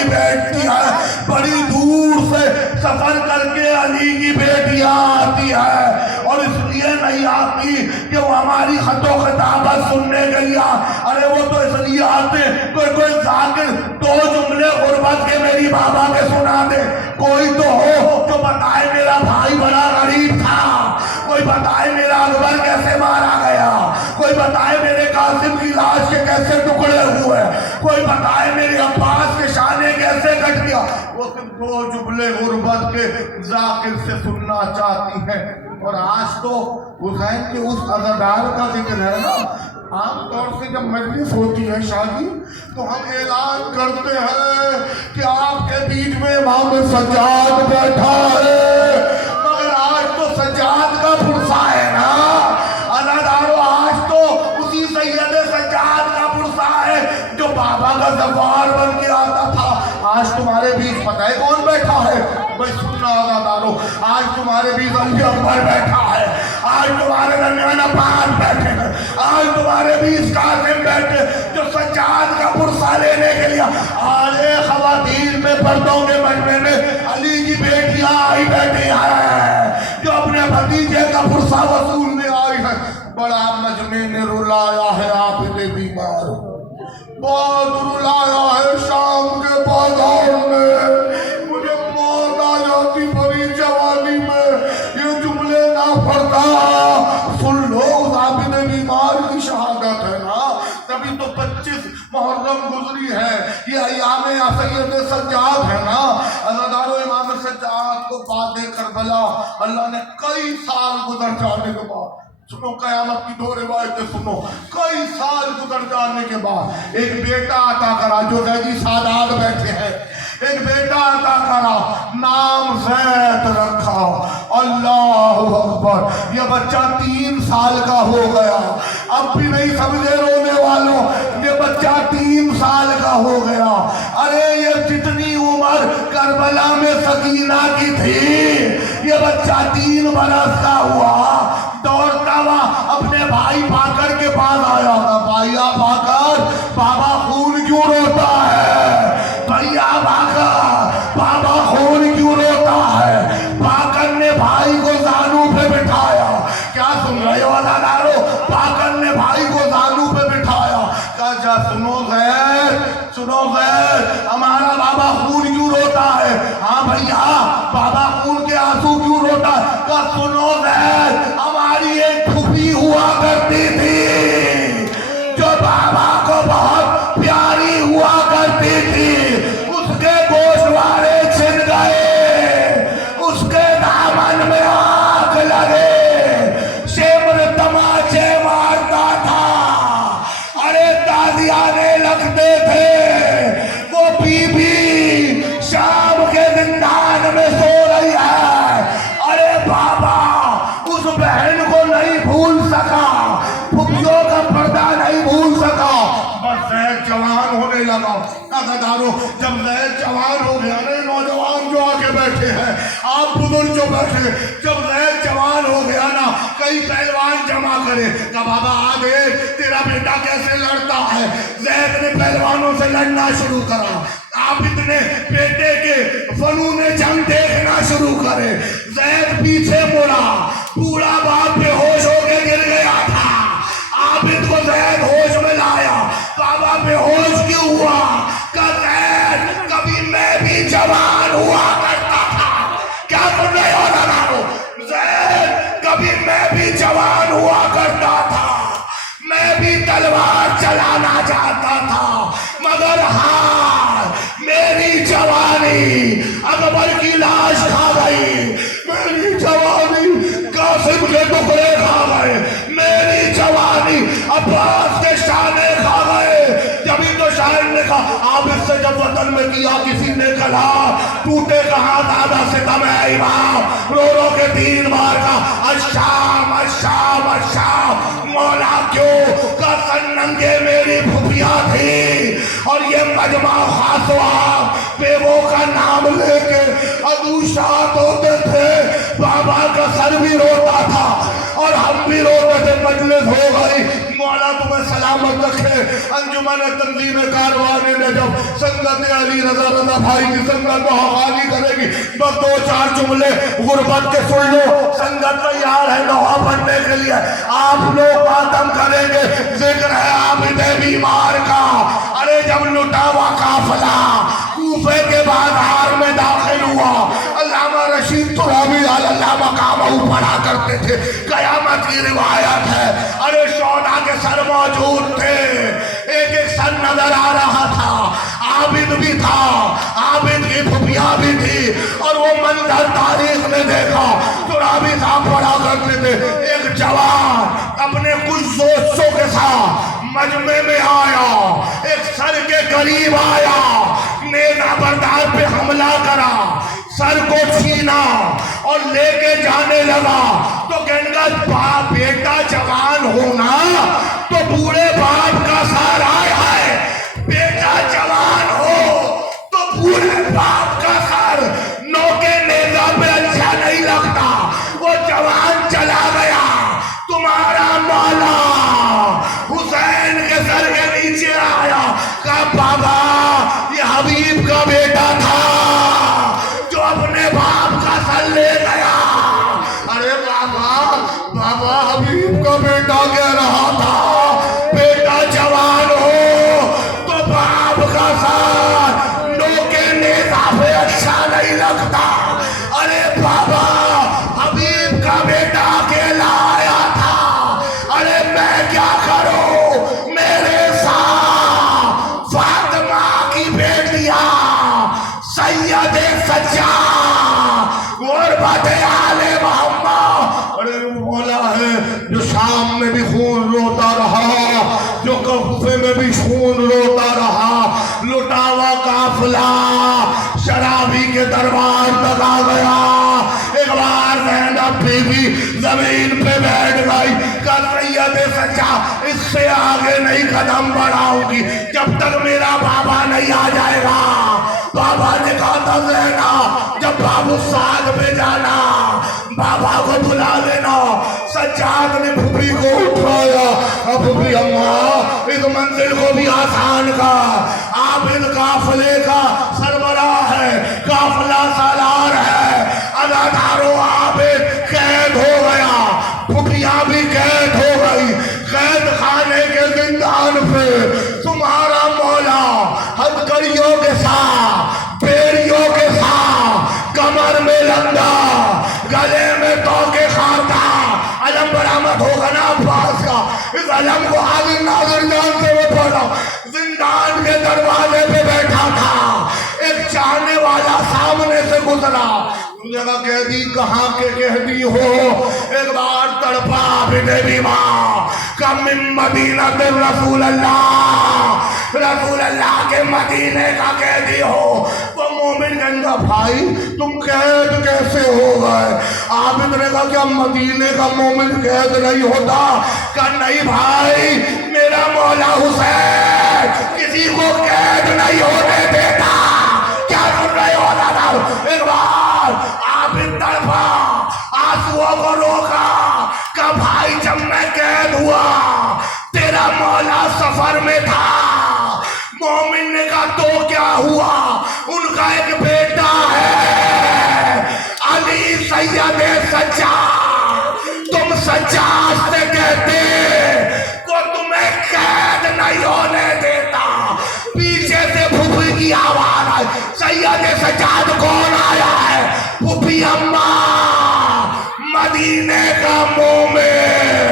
आई बैठती है, बड़ी दूर से सफर करके अली की बेटियां आती है, और इसलिए नहीं आती कि वो हमारी खतो खिताबत सुनने के लिए, अरे वो तो इसलिए आते कोई जाकिर दो जुमले गुर्बत के मेरी बाबा के सुना दे, कोई तो हो जो बताए मेरा भाई बड़ा गरीब था, कोई बताए मेरा अकबर कैसे मारा गया, कोई बताए मेरे कासिम की लाश के कैसे टुकड़े हुए, कोई बताए मेरे अब्बास के शाने कैसे कट गया। वो सिर्फ दो जुमले गुर्बत के जाकिर से सुनना चाहती है। और आज तो हुसैन के उस अज़ादार का जिक्र है ना, आम तौर से जब मजलिस होती है शादी तो हम ऐलान करते हैं कि आपके बीच में इमाम सज्जाद बैठा है, मगर आज तो सज्जाद का पुरसा है ना अनादारो, आज तो उसी सैयद सज्जाद का पुरसा है जो बाबा का जवार बन के आता था। आज तुम्हारे बीच पता है कौन बैठा है? भाई सुनना अनादारो, आज तुम्हारे बीच अली अकबर बैठा है, आज तुम्हारे दरमियान अब्बास बैठे हैं, आज तुम्हारे बीच कासिम बैठे जो सज्जाद का पुरसा लेने के लिए आज खवातीन में पर्दों के मजमे में अली की बेटियां आई बैठी है जो अपने भतीजे का पुरसा वसूलने आई है। बड़ा मजमे ने रुलाया है आपने बीमार, बहुत रुलाया है शाम के बाजार में, मुझे मौत आ जाती बड़ी जवानी में ये जुमले ना पड़ता। सुन लो आबिद बीमार की शहादत है ना, तभी तो 25 मुहर्रम गुजरी है, ये अय्याम सैयद सज्जाद है ना। अज़ादारो इमाम सज्जाद को बाद करबला अल्लाह ने कई साल गुजर जाने के बाद, सुनो कयामत की दो रिवायतें सुनो, कई साल गुजर जाने के बाद एक बेटा अता करा, जो जैदी सादात बैठे हैं, एक बेटा अता करा, नाम ज़ैद रखा। अल्लाहु अकबर, ये बच्चा 3 साल का हो गया, अब भी नहीं समझे रोने वालों, ये बच्चा 3 साल का हो गया। अरे ये जितनी उम्र करबला में सकीना की थी, ये बच्चा 3 बरस का हुआ, दौड़ता हुआ अपने भाई बाकर के पास आया, भैया बाकर बाबा खून क्यों रोता है, भैया बाकर बाबा खून क्यों रोता है। बाकर ने भाई को जानू पे बिठाया, क्या सुन रहे हो अज़ादारो, बाकर ने भाई को जानू पे बिठाया, कहा जा सुनो ज़ैद, सुनो ज़ैद, हमारा बाबा खून क्यों रोता है। हाँ भैया बाबा खून के आंसू क्यों रोता है। कहा सुनो ज़ैद, हमारी एक फूफी हुआ करती थी जो बाबा को बहुत प्यारी हुआ करती थी, उसके गोशवारे छिन गए, उसके दामन में आग लगे, शेमर तमाचे मारता था, अरे ताजियाने लगते थे, वो बीबी शाम के जिंदान में सो रही है। अरे बाबा उस बहन को नहीं भूल सका, फुफियों का पर्दा नहीं भूल सका, बस ज़ैद जवान होने लगा। अज़ादारो जब ज़ैद जवान हो गया, अरे नौजवान जो आके बैठे हैं, आप बुजुर्ग जो बैठे, जब ज़ैद जवान हो गया ना, कई पहलवान जमा करे, कहा बाबा आ देख तेरा बेटा कैसे लड़ता है। ज़ैद ने पहलवानों से लड़ना शुरू करा, आबिद ने बेटे के फनून जंग देखना शुरू करे। ज़ैद पीछे मुड़ा, पूरा बाप बेहोश होके गिर गया था, आबिद को ज़ैद होश में लाया, बाबा बेहोश क्यों हुआ। ज़ैद कभी मैं भी जवान हुआ करता था, क्या सुन रहे हो अज़ादारो, ज़ैद कभी मैं भी जवान हुआ करता था, मैं भी तलवार चलाना चाहता था, मगर हाँ मेरी जवानी अकबर की लाश खा गई, मेरी जवानी कासिम के टुकड़े खा गए, मेरी जवानी अब्बास के शाने खा गए। जभी तो शायर ने कहा आबिद से जब वतन में किया किसी ने कला, टूटे कहा दादा से कम है इमाम, रो रो के 3 बार का अशाम अशाम अशाम, मौला क्यों का नंगे मेरी फुफिया थी, और ये मजमा खासवा बेवों का नाम लेके अदूशात होते थे, बाबा का सर भी रोता था और हम भी रोते थे। मजलिस हो गई, मौला तुम्हें सलामत रखे। अंजुमन तंजीम कारवाने ने जब संगत अली रजा रजा भाई की संगत को हवाली करेगी, बस दो चार जुमले गुरबत के सुन लो। संगत तैयार है लोहा पढ़ने के लिए, आप लोग मातम करेंगे। जिक्र है आबिद बीमार का, अरे जब लुटावा काफिला कूफे के बाजार में दाखिल हुआ, अल्लामा रशीद तुराबी अल्लाह मकाम पढ़ा करते थे। कयामत की रिवायत है, अरे शौदा के सर मौजूद थे, एक एक सर नजर आ रहा था। आबिद भी था, आबिद की फुफिया भी थी, और वो मंजर तारीख ने देखा। तुराबी साहब पढ़ा करते थे। एक जवान अपने कुछ दोस्तों के साथ मजमे में आया, एक सर के करीब आया, नेज़ा बरदार पे हमला करा, सर को छीना और लेके जाने लगा। तो कहने का बाप बेटा जवान होना तो बूढ़े बाप का सर आया है, बेटा जवान हो तो बूढ़े बाप का सर नौके नेज़ा पे अच्छा नहीं लगता। वो जवान चला गया, तुम्हारा मौला हुसैन के सर के नीचे आया। कहा बाबा ये हबीब का बेटा था जो अपने बाप का सर ले गया। अरे बाबा, बाबा हबीब का बेटा कह रहा था बेटा जवान हो तो बाप का सर नोके नेज़ा पे अच्छा नहीं लगता। अरे बाबा हबीब का बेटा अकेला आया था, अरे मैं क्या करूं, मेरे साथ फातिमा की बेटियां सैयदे सच्चा और बड़े आले मोहम्मद। अरे मौला है जो शाम में भी खून रोता रहा, जो कूफे में भी खून रोता रहा। लुटावा काफिला शराबी के दरबार तक आ गया। एक बार ज़ैनब बीवी जमीन पे बैठ गई, कल सैयदे सच्चा इससे आगे नहीं कदम बढ़ाऊंगी जब तक मेरा बाबा नहीं आ जाएगा। बाबा ने कहा था ज़ैनब जब बाबू साथ में जाना बाबा को बुला लेना। सज्जाद ने फूफी को उठाया, अब फूफी अम्मा इस मंजिल को भी आसान का, आबिद काफिले का सरबराह है, काफिला सालार है, अदादारो आबिद कैद हो गया, फूफिया भी कैद हो गई। कैद खाने के जिंदान पे तुम्हारा मौला हथकड़ियों के साथ, बेड़ियों के साथ, कमर में लंगा, गले में तोके खाता, अलम बरामद होगा ना अब्बास का। इस अलम को हाजिर नाजिर जान से वो पढ़ा। जिंदान के दरवाजे पे बैठा था, एक चाहने वाला सामने से गुजरा। जगह कैदी कहाँ के कैदी हो? एक बार तड़पा बिदेवी माँ कम मदीना ते रसूल अल्लाह के मदीने का कैदी हो। वो मोमिन कहता भाई तुम कैद कैसे हो गए? आबिद ने कहा क्या मदीने का मोमिन कैद नहीं होता? कहा नहीं भाई, मेरा मौला हुसैन किसी को कैद नहीं होने देता। क्या सुन रहे हो दादा? एक बार आबिद तड़पा, आंसुओं को रोका, कहा भाई जब मैं कैद हुआ तेरा मौला सफर में था। मोमिन ने कहा तो क्या हुआ? उनका एक बेटा है अली सैयदे सच्चा, तुम सज्जाद से कहते वो तुम्हें कैद नहीं होने देता। पीछे से फूफी की आवाज आई, सैयदे सज्जाद कौन आया है? फूफी अम्मा, मदीने का मोमिन